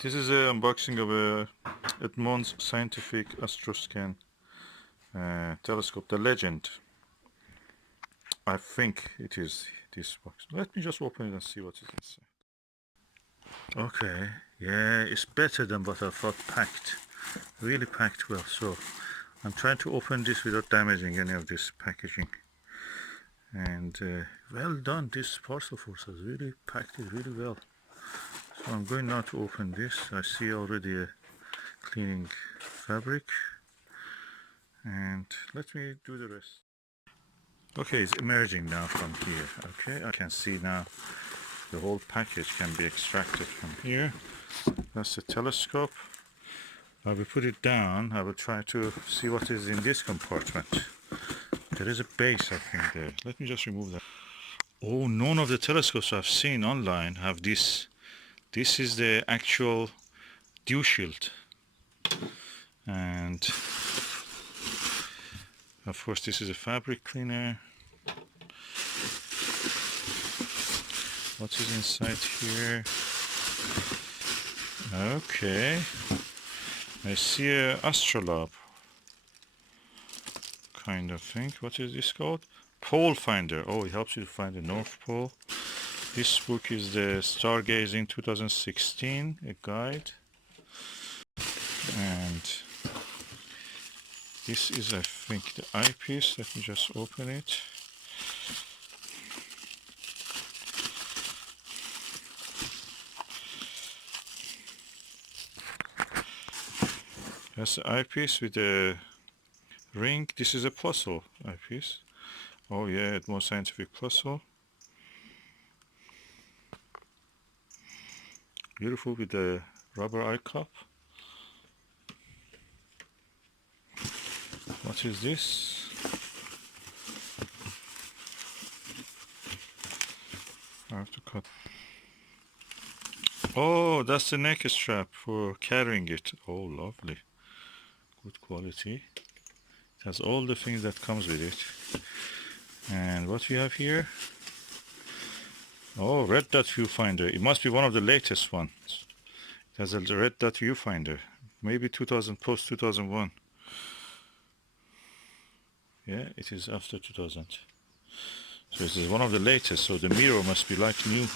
This is an unboxing of a Edmunds Scientific Astroscan telescope, the Legend. I think it is this box. Let me just open it and see what is inside. Okay, yeah, it's better than what I thought packed. Really packed well. So I'm trying to open this without damaging any of this packaging. And well done, this parcel force has really packed it really well. So I'm going now to open this. I see already a cleaning fabric, and let me do the rest. Okay, it's emerging now from here. Okay, I can see now the whole package can be extracted from here. That's the telescope. I will put it down. I will try to see what is in this compartment. There is a base, I think, there. Let me just remove that. Oh, none of the telescopes I've seen online have this. This is the actual dew shield. And of course this is a fabric cleaner. What is inside here? Okay, I see a astrolabe kind of thing. What is this called? Pole finder. Oh, it helps you to find the North Pole. This book is the Stargazing 2016, a guide. And this is, I think, the eyepiece. Let me just open it. That's the eyepiece with the ring. This is a puzzle eyepiece. Oh yeah, Edmund Scientific puzzle. Beautiful with the rubber eye cup. What is this? I have to cut. Oh, that's the neck strap for carrying it. Oh, lovely. Good quality. It has all the things that comes with it. And what we have here? Oh, red dot viewfinder. It must be one of the latest ones. It has a red dot viewfinder. Maybe 2000, post 2001. Yeah, it is after 2000. So this is one of the latest, so the mirror must be like new.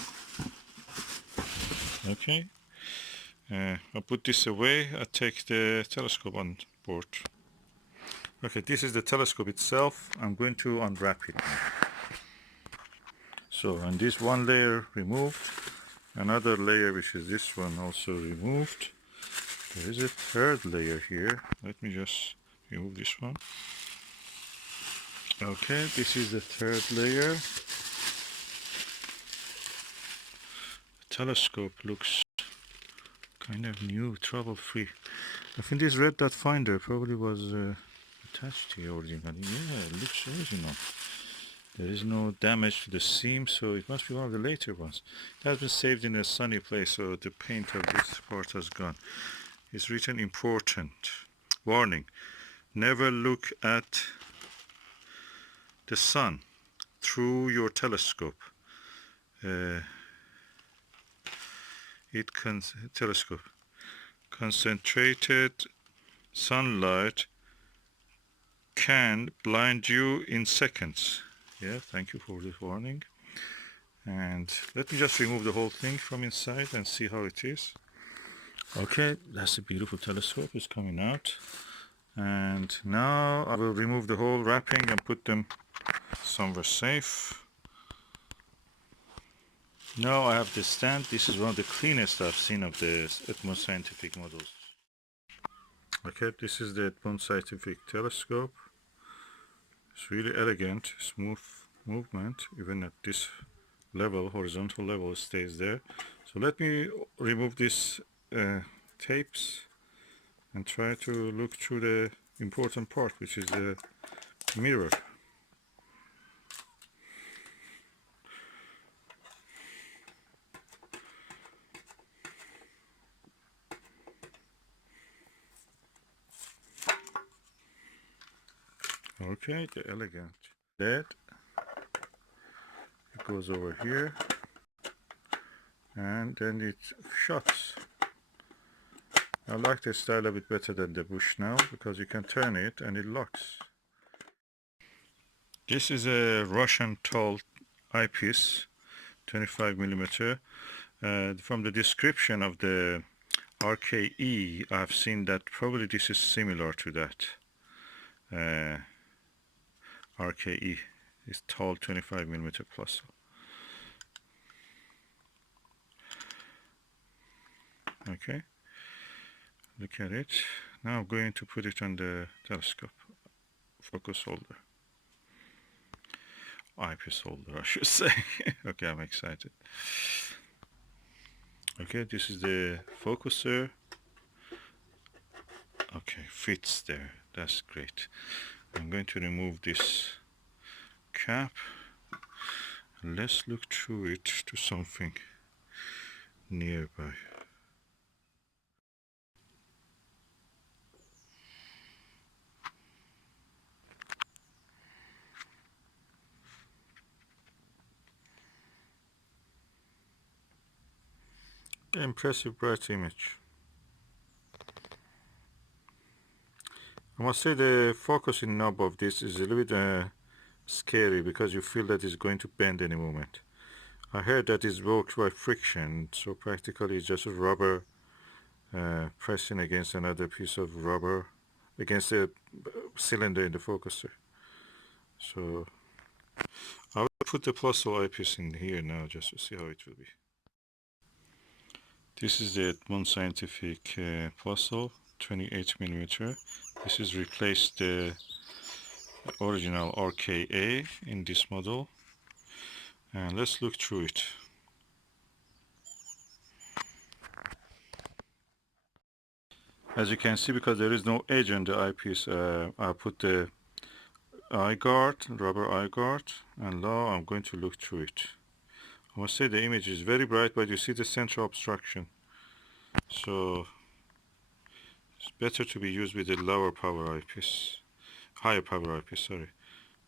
Okay. I'll put this away. I take the telescope on board. Okay, this is the telescope itself. I'm going to unwrap it now. So, and this one layer removed, another layer, which is this one, also removed. There is a third layer here. Let me just remove this one. Okay, this is the third layer. The telescope looks kind of new, trouble-free. I think this red dot finder probably was attached to the original. Yeah, it looks original. There is no damage to the seam, so it must be one of the later ones. It has been saved in a sunny place, so the paint of this part has gone. It's written important. Warning, never look at the sun through your telescope. Telescope. Concentrated sunlight can blind you in seconds. Yeah, thank you for this warning. And let me just remove the whole thing from inside and see how it is. Okay, that's a beautiful telescope. It's coming out. And now I will remove the whole wrapping and put them somewhere safe. Now I have the stand. This is one of the cleanest I've seen of the Edmund Scientific models. Okay, this is the Edmund Scientific telescope. It's really elegant, smooth movement, even at this level, horizontal level, it stays there. So let me remove these tapes and try to look through the important part, which is the mirror. Okay, the elegant LED. It goes over here and then it shuts. I like this style a bit better than the Bushnell because you can turn it and it locks. This is a Russian tall eyepiece, 25 millimeter. From the description of the RKE, I've seen that probably this is similar to that. RKE is tall 25 millimeter plus. Okay, look at it. Now I'm going to put it on the telescope focus holder. Eyepiece holder, I should say. Okay, I'm excited. Okay, this is the focuser. Okay, fits there. That's great. I'm going to remove this cap. Let's look through it to something nearby. Impressive bright image. I must say the focusing knob of this is a little bit scary because you feel that it's going to bend any moment. I heard that it's worked by friction, so practically it's just a rubber pressing against another piece of rubber against the cylinder in the focuser. So I will put the Plusle eyepiece in here now just to see how it will be. This is the Edmund Scientific Plusle 28 millimeter. This is replaced the original RKA in this model, and let's look through it. As you can see, because there is no edge on the eyepiece, I put the eye guard, rubber eye guard, and now I'm going to look through it. I must say the image is very bright, but you see the central obstruction, so it's better to be used with a lower power eyepiece, higher power eyepiece, sorry.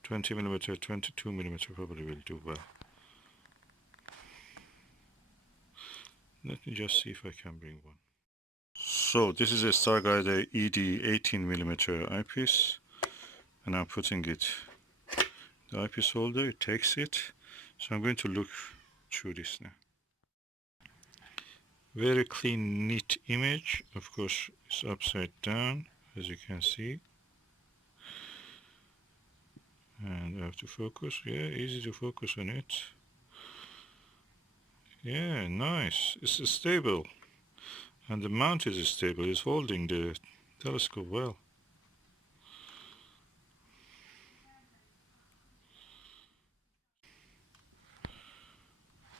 20 millimeter, 22 millimeter probably will do well. Let me just see if I can bring one. So this is a Starguide ED 18 millimeter eyepiece, and I'm putting it the eyepiece holder. It takes it, so I'm going to look through this now. Very clean, neat image. Of course, it's upside down, as you can see. And I have to focus. Yeah, easy to focus on it. Yeah, nice. It's stable. And the mount is stable. It's holding the telescope well.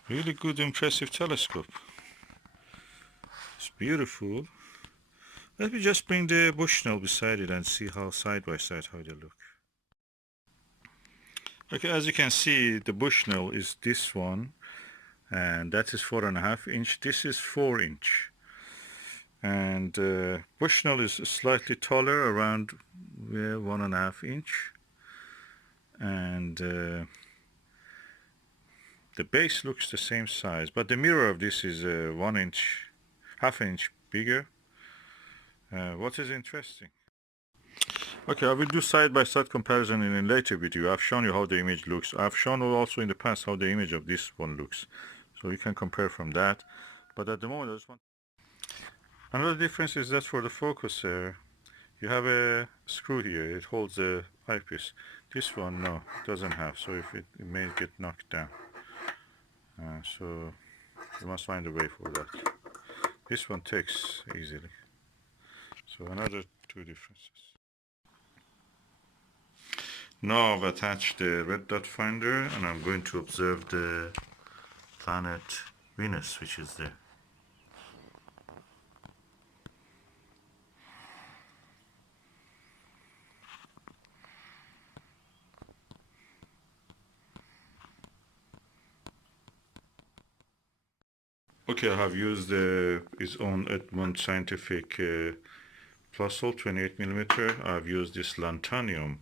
Really good, impressive telescope. It's beautiful. Let me just bring the Bushnell beside it and see how side by side how they look. Okay, as you can see, the Bushnell is this one, and that is 4.5 inch. This is 4 inch, and Bushnell is slightly taller, around 1.5 inch, and the base looks the same size, but the mirror of this is 1 inch, half inch bigger. What is interesting? Okay, I will do side-by-side comparison in a later video. I've shown you how the image looks. I've shown you also in the past how the image of this one looks. So you can compare from that. But at the moment, I just want... Another difference is that for the focuser, you have a screw here. It holds the eyepiece. This one, no, doesn't have. So if it may get knocked down. So you must find a way for that. This one takes easily. So another two differences. Now I've attached the red dot finder, and I'm going to observe the planet Venus, which is there. Okay, I have used its own Edmund Scientific Plusle 28 millimeter. I've used this Lantanium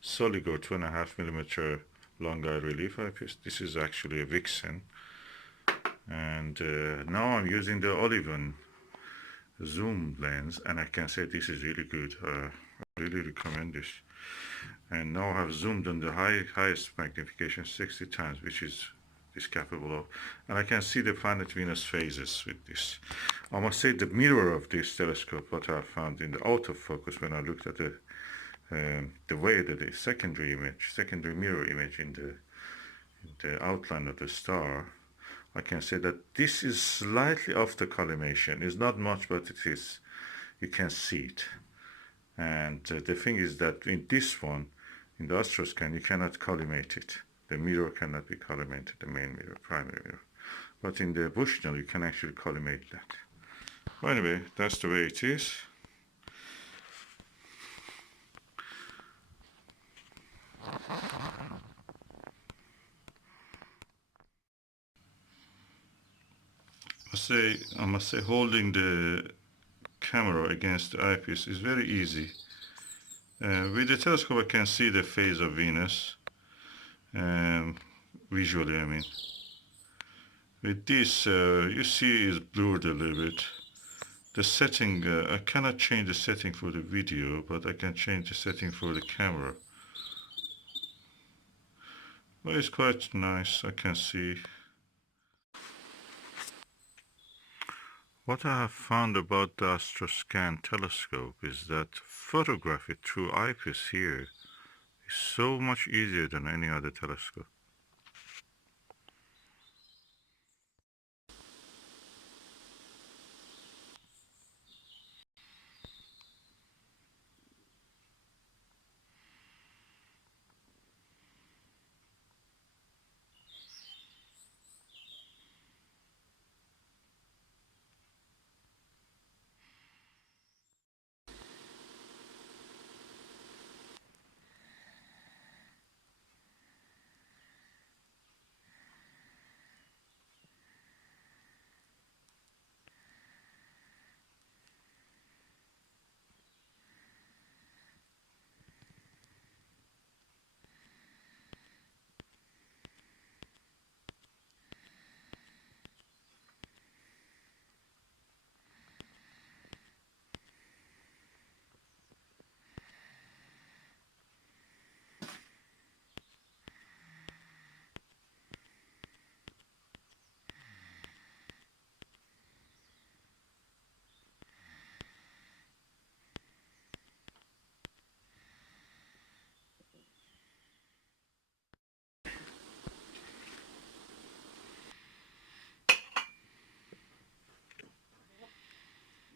Soligo 2.5 millimeter long eye relief eyepiece. This is actually a Vixen, and now I'm using the Olivan zoom lens, and I can say this is really good. I really recommend this. And now I have zoomed on the highest magnification 60 times, which is capable of, and I can see the planet Venus phases with this. I must say the mirror of this telescope, what I found in the autofocus when I looked at the way that the secondary mirror image in the outline of the star, I can say that this is slightly off the collimation. It's not much, but it is. You can see it. And the thing is that in this one, in the Astroscan, you cannot collimate it. The mirror cannot be collimated, the main mirror, primary mirror. But in the Bushnell, you can actually collimate that. Well, anyway, that's the way it is. I must say, holding the camera against the eyepiece is very easy. With the telescope, I can see the phase of Venus, visually, I mean. With this, you see it's blurred a little bit. The setting, I cannot change the setting for the video, but I can change the setting for the camera. Well, it's quite nice, I can see. What I have found about the Astroscan telescope is that photography through eyepiece here is so much easier than any other telescope.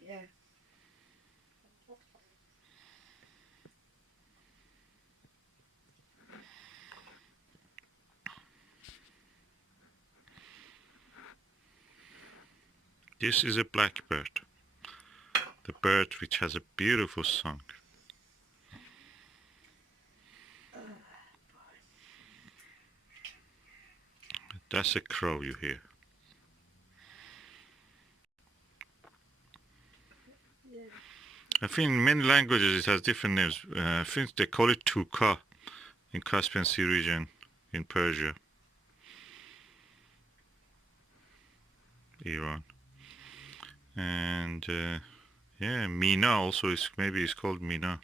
Yeah. This is a blackbird, the bird which has a beautiful song. That's a crow you hear. Yeah. I think in many languages it has different names. I think they call it tuka in Caspian Sea region in Persia, Iran. And yeah, Mina also is, maybe it's called Mina.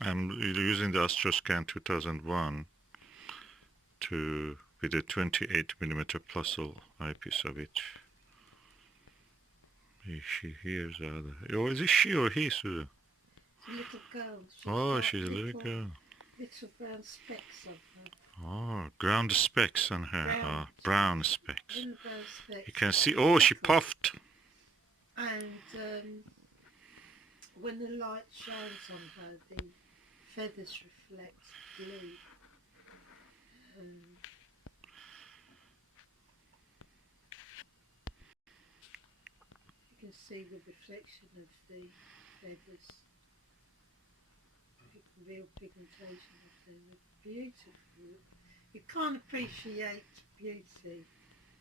I'm using the Astroscan 2001 with a 28mm plus eyepiece of it. She hears the other. Oh, is it she or he, Susan? It's a little girl. She's a little girl. Little brown specks of her. Oh, ground specks on her. Brown specks. Little brown specks. You can see. Oh, she puffed. And when the light shines on her, the feathers reflect blue. You can see the reflection of the feathers, real pigmentation of them. They're beautiful. You can't appreciate beauty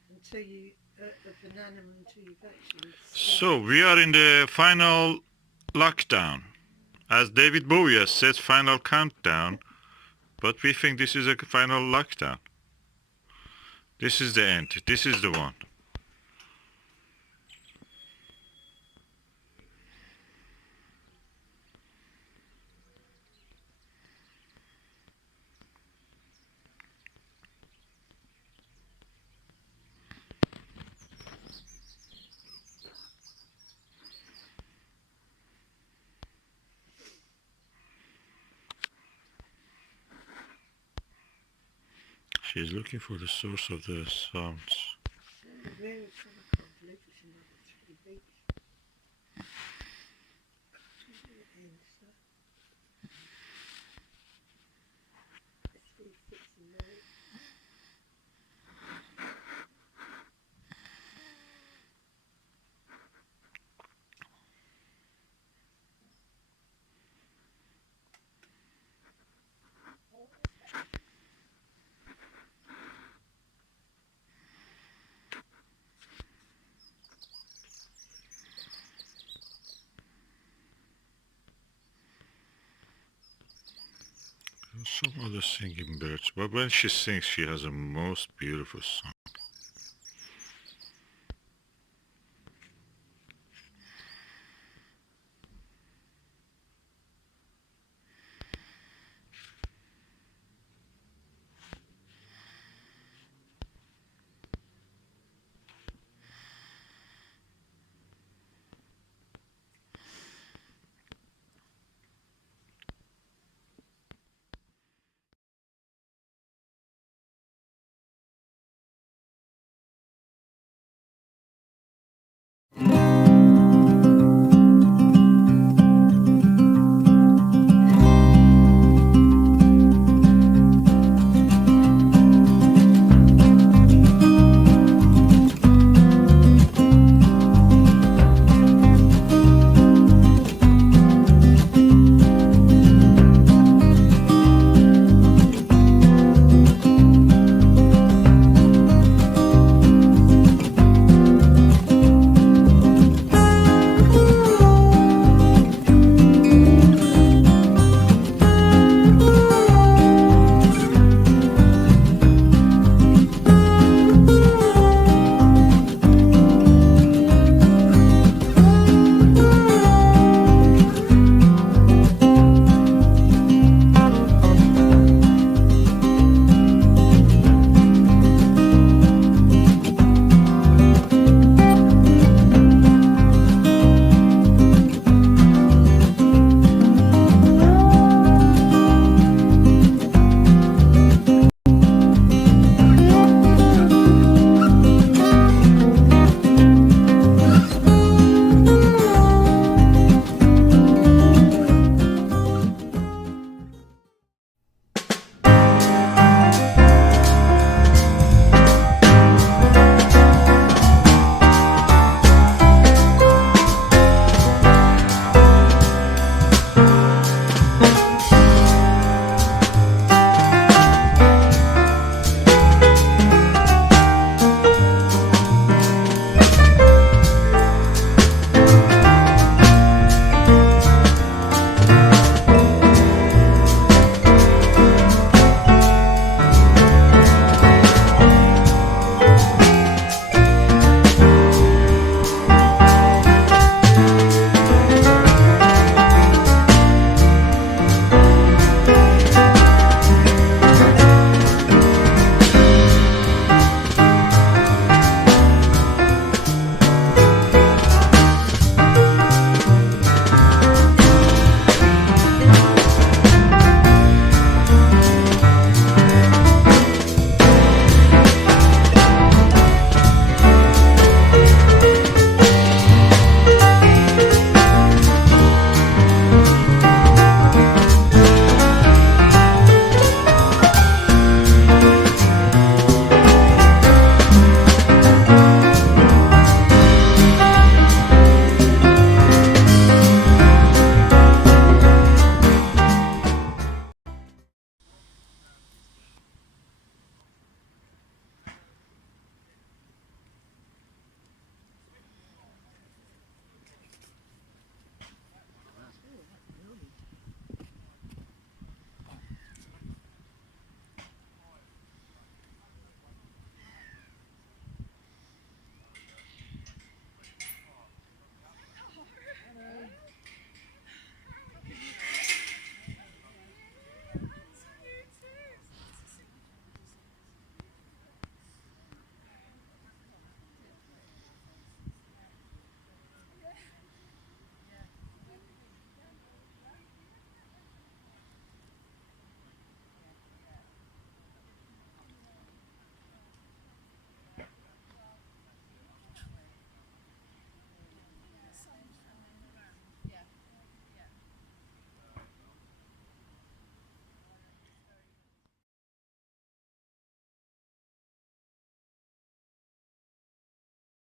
until you of an animal until you've actually seen So we are in the final lockdown. As David Bowie has said, final countdown. But we think this is a final lockdown. This is the end. This is the one. She's looking for the source of the sounds. where it's from. I can't believe it's another 3 weeks. And so, let's see if it's in there. Some other singing birds, but when she sings, she has a most beautiful song.